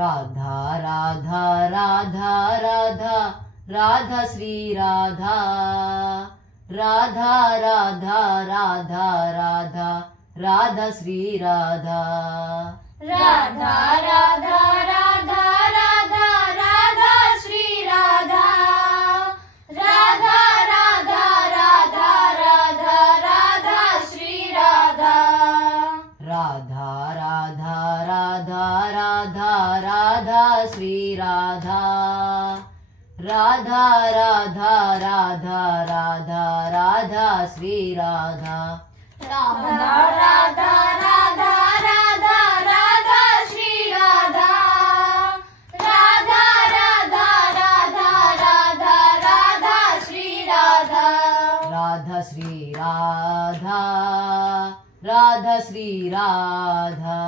राधा राधा राधा राधा राधा श्री राधा राधा राधा राधा राधा राधा श्री राधा राधा राधा राधा राधा राधा श्री राधा राधा राधा राधा राधा राधा श्री राधा राधा राधा राधा राधा राधा श्री राधा राधा राधा राधा राधा राधा श्री राधा राधा राधा राधा राधा राधा श्री राधा राधा राधा राधा राधा राधा श्री राधा राधा श्री राधा राधा श्री राधा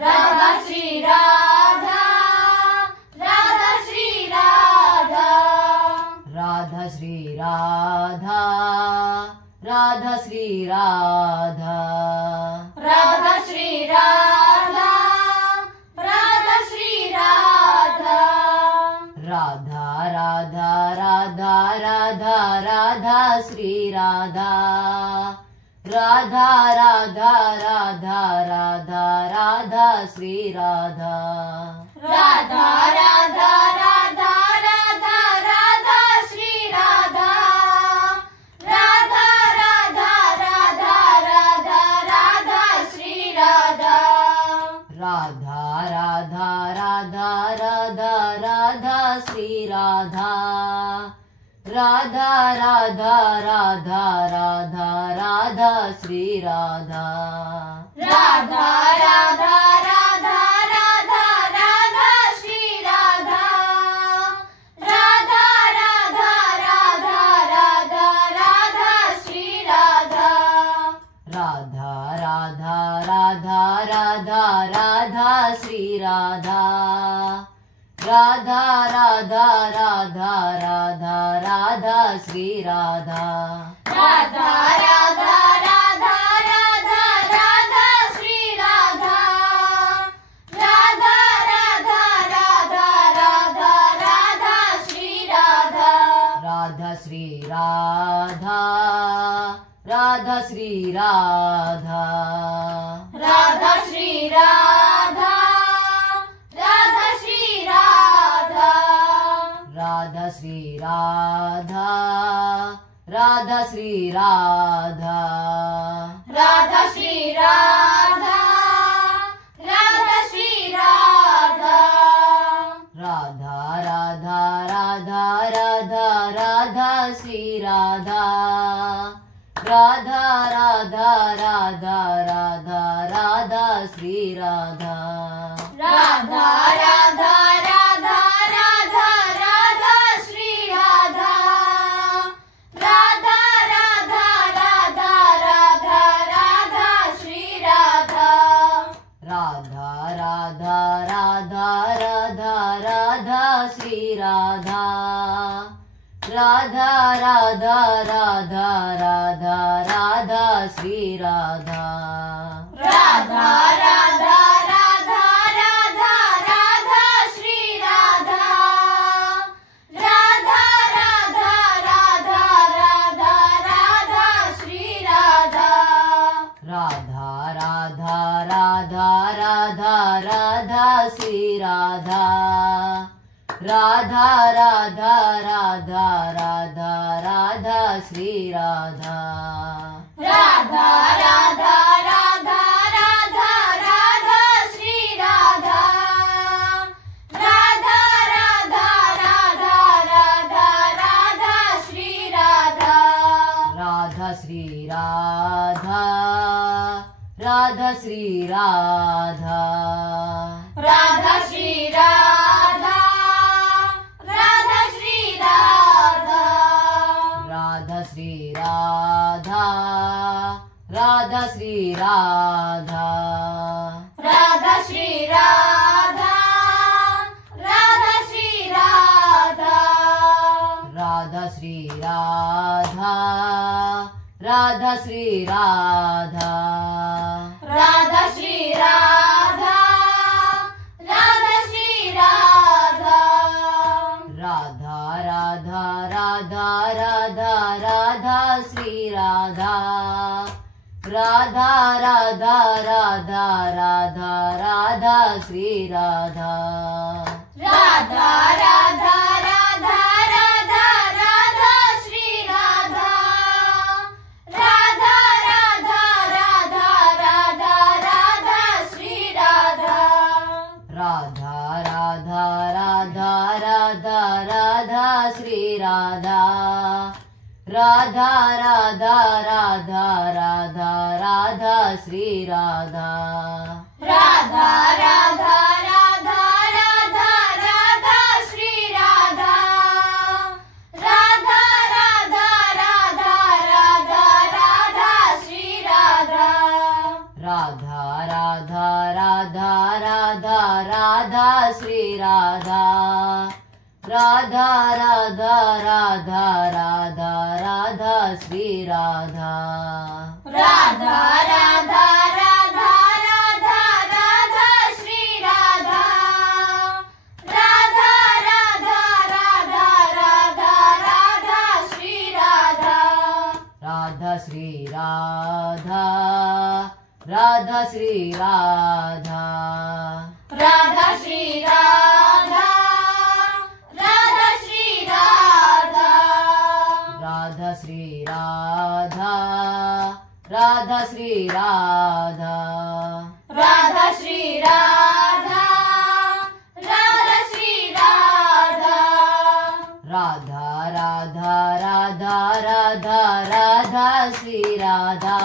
राधा श्री राधा राधा श्री राधा राधा श्री राधा राधा श्री राधा राधा श्री राधा राधा श्री राधा राधा राधा राधा राधा राधा श्री राधा राधा राधा राधा राधा राधा श्री राधा राधा राधा राधा राधा राधा श्री राधा राधा राधा राधा राधा राधा श्री राधा राधा राधा राधा राधा राधा श्री राधा राधा राधा राधा राधा राधा श्री राधा राधा राधा राधा राधा राधा श्री राधा राधा राधा राधा राधा राधा श्री राधा राधा राधा राधा राधा राधा श्री राधा राधा राधा राधा राधा राधा श्री राधा राधा राधा राधा राधा राधा श्री राधा राधा राधा राधा राधा राधा श्री राधा राधा श्री राधा राधा श्री राधा राधा श्री राधा राधा श्री राधा राधा श्री राधा राधा श्री राधा राधा श्री राधा राधा श्री राधा राधा राधा राधा राधा राधा श्री राधा राधा राधा राधा राधा राधा श्री राधा राधा राधा राधा राधा राधा श्री राधा राधा राधा राधा राधा राधा श्री राधा राधा राधा राधा राधा राधा श्री राधा राधा राधा राधा राधा राधा श्री राधा राधा राधा राधा राधा राधा श्री राधा राधा राधा राधा राधा राधा श्री राधा राधा राधा राधा राधा राधा श्री राधा राधा राधा राधा राधा राधा श्री राधा राधा राधा राधा राधा राधा श्री राधा राधा राधा राधा राधा राधा श्री राधा राधा श्री राधा राधा श्री राधा राधा श्री राधा राधा श्री राधा राधा श्री राधा राधा श्री राधा राधा श्री राधा राधा श्री राधा राधा श्री राधा राधा श्री राधा राधा श्री राधा राधा राधा राधा राधा राधा राधा श्री राधा राधा राधा राधा राधा राधा श्री राधा राधा राधा राधा राधा राधा श्री राधा राधा राधा राधा राधा राधा श्री राधा राधा राधा राधा राधा राधा श्री राधा राधा राधा राधा राधा राधा श्री राधा राधा राधा राधा राधा राधा श्री राधा राधा राधा राधा राधा राधा श्री राधा राधा राधा राधा राधा राधा श्री राधा राधा राधा राधा राधा राधा श्री राधा राधा राधा राधा राधा राधा श्री राधा राधा श्री राधा राधा श्री राधा राधा श्री राधा राधा श्री राधा राधा श्री राधा राधा श्री राधा राधा श्री राधा राधा श्री राधा राधा राधा राधा राधा राधा श्री राधा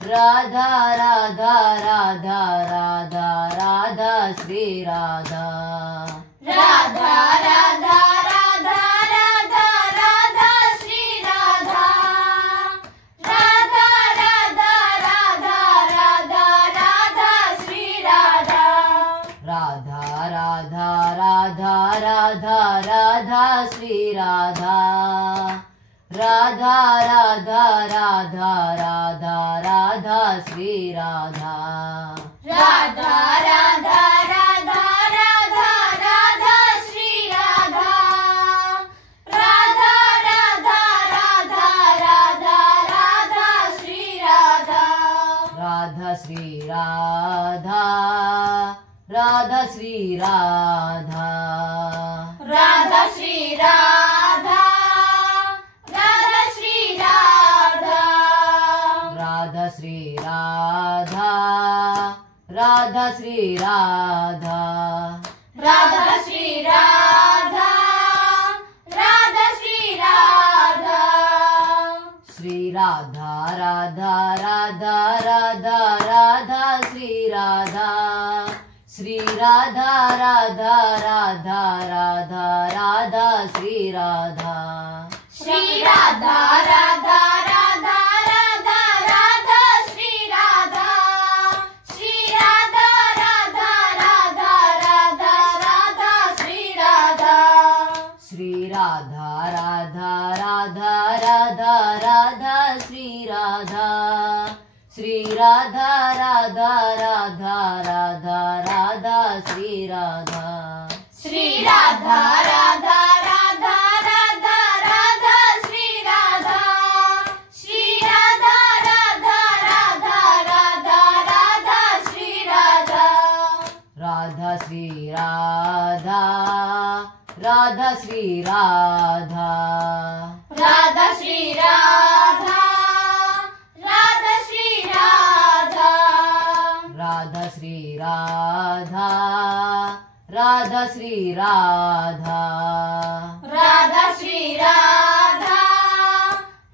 राधा राधा राधा राधा राधा श्री राधा राधा राधा राधा राधा राधा श्री राधा राधा राधा राधा राधा राधा श्री राधा राधा राधा राधा राधा राधा श्री राधा राधा राधा राधा राधा राधा श्री राधा राधा राधा राधा राधा राधा श्री राधा राधा राधा राधा राधा राधा श्री राधा राधा श्री राधा राधा श्री राधा राधा श्री राधा राधा श्री राधा राधा श्री राधा राधा श्री राधा राधा श्री राधा राधा श्री राधा श्री राधा राधा राधा राधा राधा श्री राधा श्री राधा राधा राधा राधा राधा श्री राधा श्री राधा राधा राधा राधा राधा श्री राधा श्री राधा राधा राधा राधा राधा श्री राधा श्री राधा राधा राधा राधा राधा श्री राधा श्री राधा राधा राधा राधा राधा श्री राधा श्री राधा राधा राधा राधा राधा श्री राधा श्री राधा राधा राधा राधा राधा श्री राधा राधा श्री राधा राधा श्री राधा राधा श्री राधा राधा श्री राधा राधा श्री राधा राधा श्री राधा राधा श्री राधा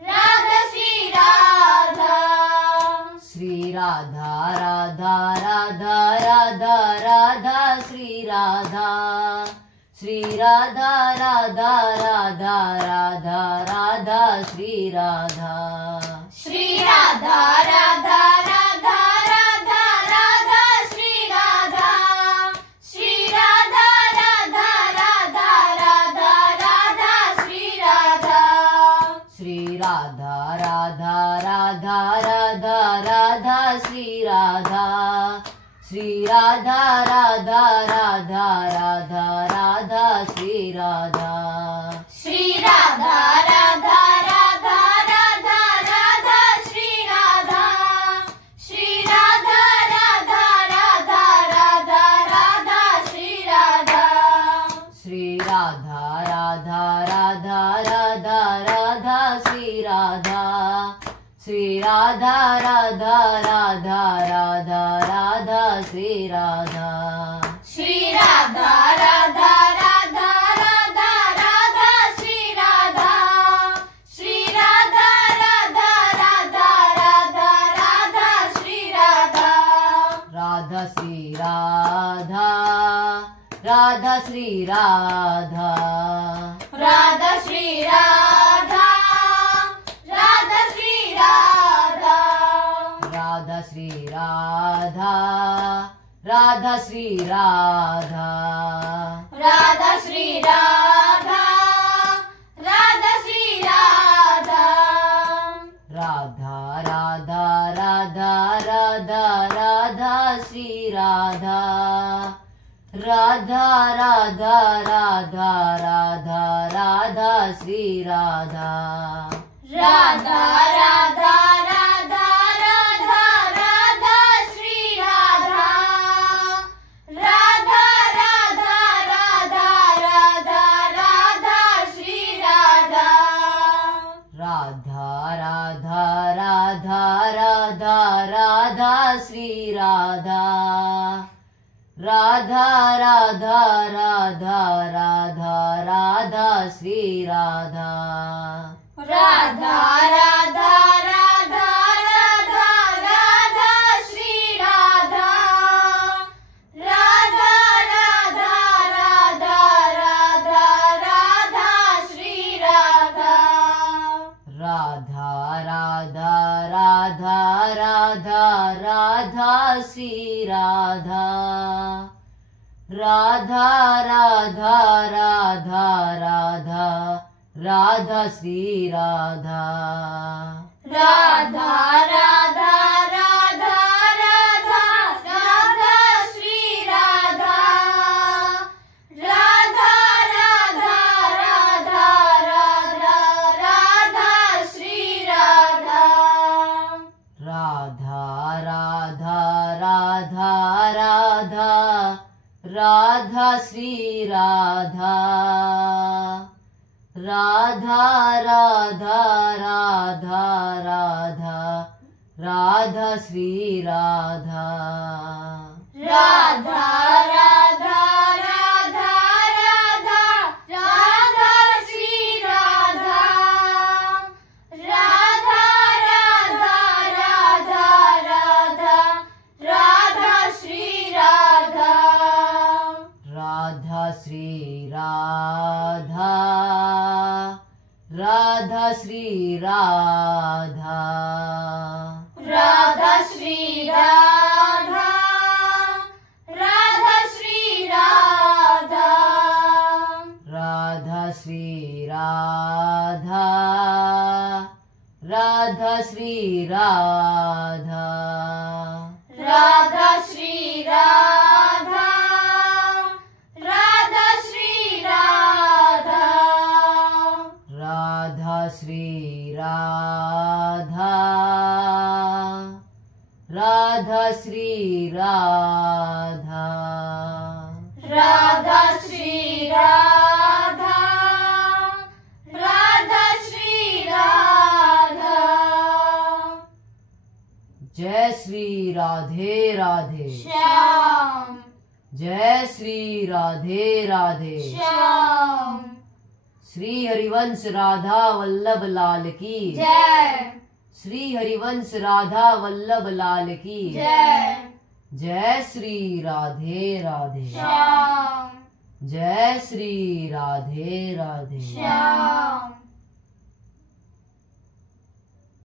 राधा श्री राधा श्री राधा राधा राधा राधा राधा श्री राधा श्री राधा राधा राधा राधा राधा श्री राधा श्री राधा राधा राधा राधा राधा श्री राधा श्री राधा राधा राधा राधा राधा श्री राधा श्री राधा राधा राधा राधा राधा श्री राधा श्री राधा राधा राधा राधा राधा श्री राधा श्री राधा राधा राधा राधा राधा श्री राधा राधा राधा राधा राधा राधा श्री राधा श्री राधा राधा राधा राधा राधा श्री राधा श्री राधा राधा राधा राधा राधा श्री राधा राधा श्री राधा राधा श्री राधा राधा श्री राधा राधा श्री राधा राधा श्री राधा राधा श्री राधा राधा श्री राधा राधा श्री राधा राधा राधा राधा राधा राधा श्री राधा राधा राधा राधा राधा राधा श्री राधा राधा राधा राधा राधा राधा श्री राधा राधा राधा राधा राधा राधा श्री राधा राधा राधा राधा राधा राधा श्री राधा राधा राधा राधा राधा राधा श्री राधा राधा राधा राधा राधा राधा श्री राधा राधा राधा राधा राधा राधा श्री राधा राधा राधा राधा राधा राधा श्री राधा राधा राधा राधा राधा राधा श्री राधा राधा राधा राधा राधा राधा श्री राधा राधा राधा राधा राधा राधा श्री राधा राधा राधा राधा राधा राधा श्री राधा राधा राधा राधा राधा राधा श्री राधा राधा राधा राधा राधा राधा श्री राधा राधा राधा राधा राधा राधा श्री राधा राधा श्री राधा राधा श्री राधा राधा श्री राधा राधा श्री राधा राधा श्री राधा राधा श्री राधा राधा श्री राधा राधा श्री राधा राधा श्री राधा राधा श्री राधा राधा श्री राधा राधा श्री राधा जय श्री राधे राधे श्याम जय श्री राधे राधे श्याम श्री हरिवंश राधा वल्लभ लाल की जय श्री हरिवंश राधा वल्लभ लाल की जय जय श्री राधे राधे श्याम जय श्री राधे राधे श्याम